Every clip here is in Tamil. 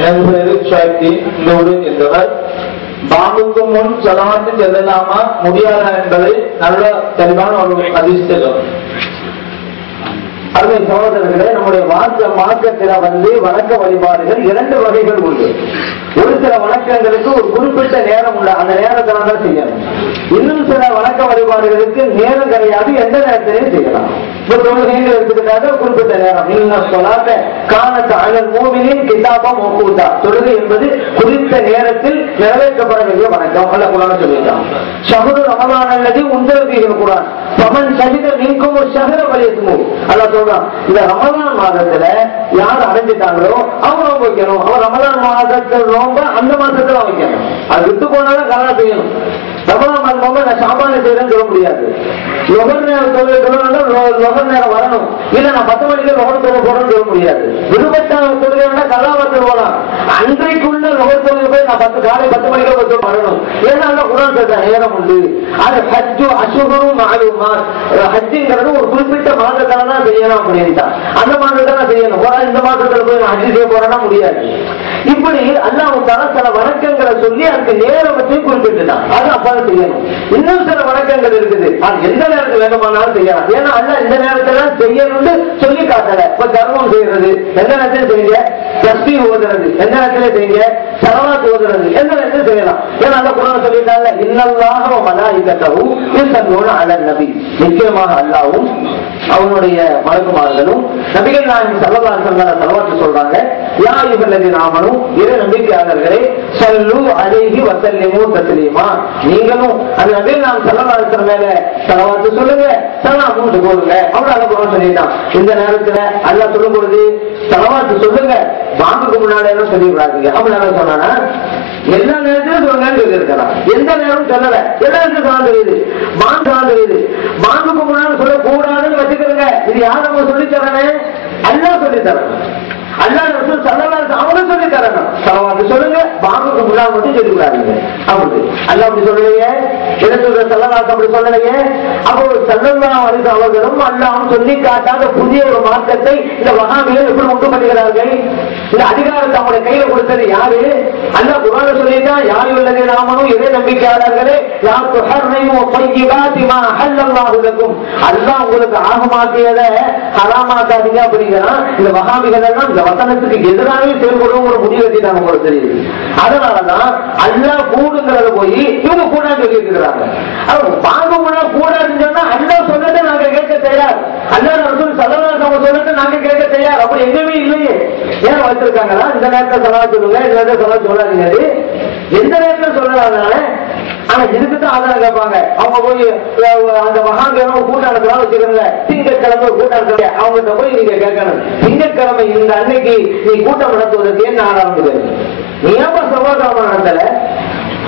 எனது பேரு ஷாய்தீன் என்பவர். பாம்புக்கு முன் சலாத்து செல்லலாமா முடியாதா என்பதை நல்ல தெளிவான ஒரு அதிர்ஷ்டம். அருமை சகோதரர்களே, நம்முடைய மார்க்கத்தில வணக்க வழிபாடுகள் 2 வகைகள் உண்டு. ஒரு சில வணக்கங்களுக்கு ஒரு குறிப்பிட்ட நேரம் உண்டு, அந்த நேரத்தில் தான் செய்யணும். இன்னும் சில வணக்க வழிபாடுகளுக்கு நேரம் கிடையாது, எந்த நேரத்திலையும் செய்யலாம். இப்போ தொழுகைகள் எடுத்துக்கிட்டாக குறிப்பிட்ட நேரம். தொழுகை என்பது குறித்த நேரத்தில் நிறைவேற்றப்பட வேண்டிய வணக்கம். அல்ல குரான் சொல்லிட்டான். ஷஹ்ரு ரமலான் அல்லது உந்தரவீர்கள் குரான் பமன் ஷஹித மின்கும் ஒரு ஷஹ்ர வலியத்துமோ. அல்ல சொல்றான், இந்த ரமலான் மாதத்துல யார் அடைஞ்சிட்டாங்களோ அவங்க நோம்பு வைக்கணும். அவர் ரமலான் மாதத்தில் நோம்ப அந்த மாசத்துல வைக்கணும். அது விட்டு போனாலும் காரணம் செய்யணும். ரமலான் மாதம் நோம்ப நான் சாமான செய்யறேன்னு சொல்ல முடியாது. லொகர் நேரம் லொகர் நேரம் வரணும். இல்ல நான் 10 மணிக்கு லொகர் தொகை போறேன்னு சொல்ல முடியாது. விடுபட்டான தொழுகைன்னா கலாவத்தில் போலாம். அன்றைக்குள்ள லொகர் தொகை போய் நான் காலை 10 மணிக்கு வரணும். ஏன்னா அந்த குரான் சொல்ற நேரம் உண்டு. அது ஹஜ்ஜு அஷுஹுரும் மஅலூமாத். ஹஜ்ஜுங்கிறது ஒரு குறிப்பிட்ட மாதத்துல தான் செய்யணும் அப்படின்ட்டா. அந்த மாதத்துல தான் செய்யணும். இந்த மாதத்துல போய் நான் ஹஜ் செய்ய போறேன்னா முடியாது. இப்படி அல்லாஹ் தஆலா சில வணக்கங்களை சொல்லி அதுக்கு நேரம் வச்சு குறிப்பிட்டுட்டான். அது அப்பாதான் செய்யணும். இன்னும் சில வணக்கங்கள் இருக்குது, அது எந்த நேரத்தில் வேண்டுமானாலும் செய்யலாம். ஏன்னா அல்லாஹ் இந்த நேரத்துல செய்யணும்னு சொல்லி காட்டல. இப்ப தர்மம் செய்யறது எந்த நேரத்திலும் செய்யுங்க, தஸ்பீஹ் ஓதுறது எந்த நேரத்திலும் செய்யுங்க, ஸலவாத் ஓதுறது எந்த நேரத்திலும் செய்யலாம். ஏன்னா அல்லாஹ் குர்ஆன்ல சொல்லிட்டாங்க, இன்னல்லாஹ வ மலாயிகத்தஹு யுஸல்லூன அலன் நபி. நிச்சயமாக அல்லாஹ்வும் அவனுடைய மலக்குமார்களும் நபிகள் நாயகம் ஸல்லல்லாஹு அலைஹி வஸல்லம் ஸலவாத் சொல்றாங்க. யா அய்யுஹல்லதீன ஆமனூ, இறை நம்பிக்கையாளர்களே, ஸல்லூ அலைஹி வ ஸல்லிமூ தஸ்லீமா. நீங்களும் அந்த நபிகள் நாயகம் ஸல்லல்லாஹு அலைஹி வஸல்லம் மேல ஸலவாத் சொல்லுங்க, ஸலாம் போடுங்க. அப்படி அல்லாஹ் குர்ஆன் சொல்லிட்டான். இந்த நேரத்துல அல்லாஹ் சொல்லும் பொழுது ஸலவாத் சொல்லுங்க, பாங்குக்கு முன்னாடி என்ன சொல்லிவிடாதீங்க. அப்படி அல்லாஹ் சொன்னானா எல்லா நேரத்திலும் சொல்லுங்கன்னு சொல்லியிருக்கிறான். எந்த நேரம் சொல்லல, எல்லா நேரத்திலும் சொல்ல தெரியுது. பாங்குக்கு முன்னாடி சொல்லக்கூடாதுன்னு வச்சுக்கிறங்க. இது யார் நம்ம சொல்லி தரேன்? அல்லாஹ் சொல்லி தரேன். அல்லாஹ் ரசூல் ஸல்லல்லாஹு அலைஹி வஸல்லம் அவங்க சொல்லி தரணும். ஸலவாத் சொல்லுங்க, பாங்குக்கு முன்னாடி மட்டும் சொல்லிவிடாதீங்க. அப்படி அல்லாஹ் அப்படி சொல்லலையே, ரசூல் ஸல்லல்லாஹு அலைஹி அப்படி சொல்லலையே. அப்போ ஸல்லல்லாஹு அலைஹி அவர்களும் அல்லாஹ்வும் சொல்லி காட்டாத புதிய ஒரு மார்க்கத்தை இந்த வஹாபிகள் எப்படி உண்டு பண்ணுகிறார்கள்? இந்த அதிகாரத்தை அவங்களுடைய கையில கொடுத்தது யாரு? அல்லாஹ் குர்ஆன்ல சொல்லிட்டான், யா அய்யுஹல்லதீன ஆமனூ, இறை நம்பிக்கையாளர்களே, லா துஹர்ரிமு த்வையிபாத்தி மா அஹல்லல்லாஹு லக்கும். அல்லாஹ் உங்களுக்கு ஆகமாக்கியதை ஹராமாக்காதீங்க அப்படிங்கிறான். இந்த வஹாபிகள் எல்லாம் இந்த வசனத்துக்கு எதிராகவே செயல்படுவோம் ஒரு முடிவு கட்டிட்டாங்க. உங்களுக்கு தெரியுது. அதனாலதான் அல்லாஹ் கூடுங்கிறத போய் இவங்க கூடாது சொல்லி இருக்கிறாங்க. பாங்க கூடாதுன்னு சொன்னா அல்லாஹ் சொன்னதை நாங்க கேட்க தயார், அல்லாஹ் ரசூல் ஸல்லல்லாஹு அலைஹி வஸல்லம் சொன்னதை நாங்க கேட்க தயார். அப்படி எங்கேயுமே இல்லையே. ஏன் வச்சிருக்காங்களா? இந்த நேரத்தில் ஸலவாத் சொல்லுங்க, இந்த நேரத்தில் ஸலவாத் சொல்லாதீங்க. எந்த நேரத்தில் சொல்லலாம்னால ஆனா இதுக்குதான் ஆதாரம் கேட்பாங்க. அவங்க போய் அந்த மகாங்கிழமை கூட்டம் நடத்துறாங்க வச்சுக்கிறீங்க, திங்கட்கிழமை கூட்டம் நடத்துறாங்க, அவங்ககிட்ட போய் நீங்க கேட்கணும், திங்கட்கிழமை இந்த அன்னைக்கு நீ கூட்டம் நடத்துவதற்கு என்ன ஆதாரம் இருக்கு? நீ ஏன் செவ்வாய்க்கிழமை நடத்தல?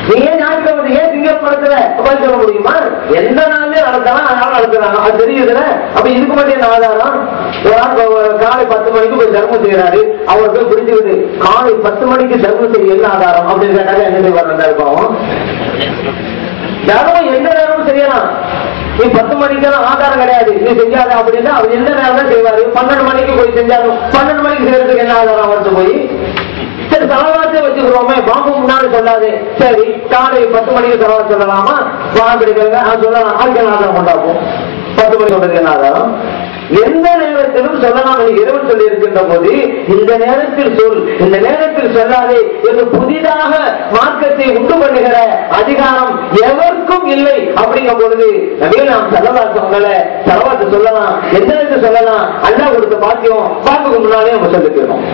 நீ ஏன் ஞாயிற்றுக்கிழமை ஏன் திங்கட்கிழமை நடத்தல? அப்படி சொல்ல முடியுமா? எந்த நாள்லயே நடத்தலாம், அதனால நடத்துறாங்க. அது தெரியுதுல. அப்ப இதுக்கு மட்டும் என்ன ஆதாரம்? காலை 10 மணிக்கு போய் தர்மம் செய்யறாரு, அவர் போய் பிடிச்சுக்கிட்டு காலை 10 மணிக்கு தர்மம் செய்ய என்ன ஆதாரம் அப்படின்னு கேட்டாலே என்ன வரதா இருக்கும்? தர்மம் எந்த நேரமும் செய்யலாம். நீ 10 மணிக்கெல்லாம் ஆதாரம் கிடையாது, நீ செஞ்சாத அப்படின்னா அவர் எந்த நேரம் தான் செய்வாரு. 12 மணிக்கு போய் செஞ்சாலும் 12 மணிக்கு செய்யறதுக்கு என்ன ஆதாரம்? அவர்கிட்ட போய் சரி ஸலவாத்தே வச்சுக்கிறோமே, பாம்பு முன்னாடி சொல்லாது. சரி காலை 10 மணிக்கு ஸலவாத் சொல்லலாமா? பாம்பு எடுக்கிறாங்க, சொல்லலாம். அதுக்கு என்ன ஆதாரம் கொண்டாப்போம்? 10 மணிக்கு சொல்றதுக்கு என்ன ஆதாரம்? எந்த நேரத்திலும் சொல்லலாம் இறைவன் சொல்லி இருக்கின்ற போது இந்த நேரத்தில் சொல், இந்த நேரத்தில் சொல்லாதே என்று புதிதாக மார்க்கத்தை உண்டு பண்ணுகிற அதிகாரம் எவருக்கும் இல்லை. அப்படிங்கும் பொழுது நபிகள் நாம் ஸலவாத் சொல்லலாம், எந்த நேரத்தில் சொல்லலாம்? அல்லாஹ் கொடுத்த பாக்கியம் பாம்புக்கு முன்னாலே நம்ம சொல்லிக்கிறோம்.